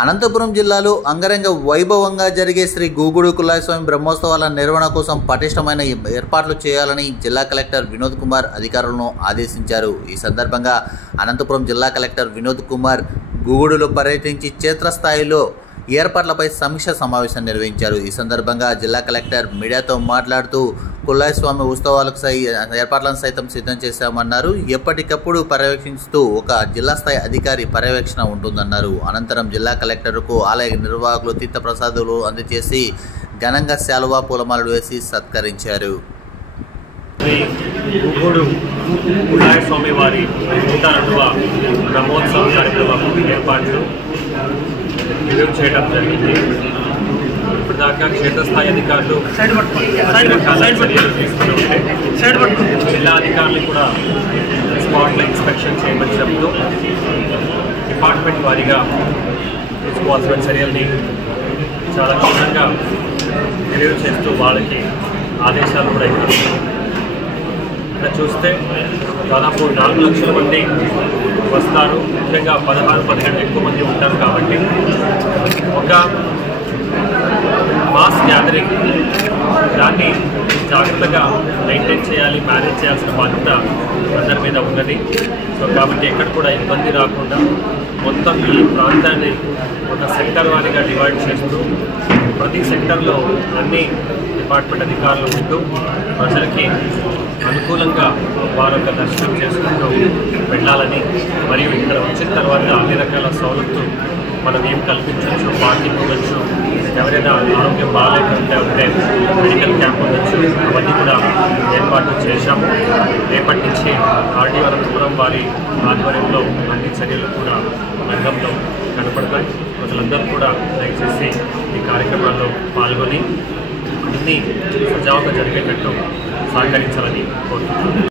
అనంతపురం జిల్లాలో అంగరంగ వైభవంగా జరిగే శ్రీ గూగుడు కుల్లాయిస్వామి బ్రహ్మోత్సవాల నిర్వహణ కోసం పటిష్టమైన ఏర్పాట్లు చేయాలని జిల్లా కలెక్టర్ వినోద్ కుమార్ అధికారులను ఆదేశించారు. ఈ సందర్భంగా అనంతపురం జిల్లా కలెక్టర్ వినోద్ కుమార్ గూగుడులో పర్యటించి క్షేత్రస్థాయిలో ఏర్పాట్లపై సమీక్ష సమావేశం నిర్వహించారు. ఈ సందర్భంగా జిల్లా కలెక్టర్ మీడియాతో మాట్లాడుతూ కుల్లాయిస్వామి ఉత్సవాలకు ఏర్పాట్లను సైతం సిద్ధం చేశామన్నారు. ఎప్పటికప్పుడు పర్యవేక్షిస్తూ ఒక జిల్లా స్థాయి అధికారి పర్యవేక్షణ ఉంటుందన్నారు. అనంతరం జిల్లా కలెక్టర్కు ఆలయ నిర్వాహకులు తీర్థప్రసాదాలు అందజేసి ఘనంగా శాలువా పూలమాలలు వేసి సత్కరించారు. గూగుడు కుల్లాయిస్వామి వారి 102వ బ్రహ్మోత్సవ కార్యక్రమం ఏర్పాట్లు రివ్యూ చేయడం జరిగింది. ఇప్పటిదాకా క్షేత్రస్థాయి అధికారులు జిల్లా అధికారులు కూడా స్పాట్లో ఇన్స్పెక్షన్ చేయమని చెప్తూ డిపార్ట్మెంట్ వారీగా తీసుకోవాల్సిన చర్యల్ని చాలా క్షుణ్ణంగా రివ్యూ చేస్తూ వాళ్ళకి ఆదేశాలు కూడా ఇవ్వడం. ఇక్కడ చూస్తే దాదాపు 4 లక్షల మంది వస్తారు. ముఖ్యంగా 16-17 ఎక్కువ మంది ఉంటారు. కాబట్టి ఒక మాస్ గ్యాదరింగ్ దాన్ని జాగ్రత్తగా మెయింటైన్ చేయాలి, మేనేజ్ చేయాల్సిన బాధ్యత అందరి మీద ఉన్నది. సో కాబట్టి ఎక్కడ కూడా ఇబ్బంది రాకుండా మొత్తం ఈ ప్రాంతాన్ని ఒక సెక్టర్ వారీగా డివైడ్ చేస్తూ ప్రతి సెక్టర్లో అన్ని డిపార్ట్మెంట్ అధికారులు ఉంటూ ప్రజలకి అనుకూలంగా వారు ఒక దర్శనం చేసుకుంటూ వెళ్ళాలని, మరియు ఇక్కడ వచ్చిన తర్వాత అన్ని రకాల సౌలభ్యం మనం ఏం కల్పించవచ్చు, పార్కింగ్ ఉండొచ్చు, ఎవరైనా ఆరోగ్యం బాగాలేకుంటే ఉంటే మెడికల్ క్యాంప్ ఉండొచ్చు, అవన్నీ కూడా ఏర్పాటు చేశాము. రేపటి నుంచి ఆర్డీ అనంతపురం వారి ఆధ్వర్యంలో అన్ని చర్యలు కూడా రంగంలో కనపడతాయి. ప్రజలందరూ కూడా దయచేసి ఈ కార్యక్రమాల్లో పాల్గొని అన్ని సజావుగా జరిగేటట్టు సహకరించాలని కోరుతున్నాను.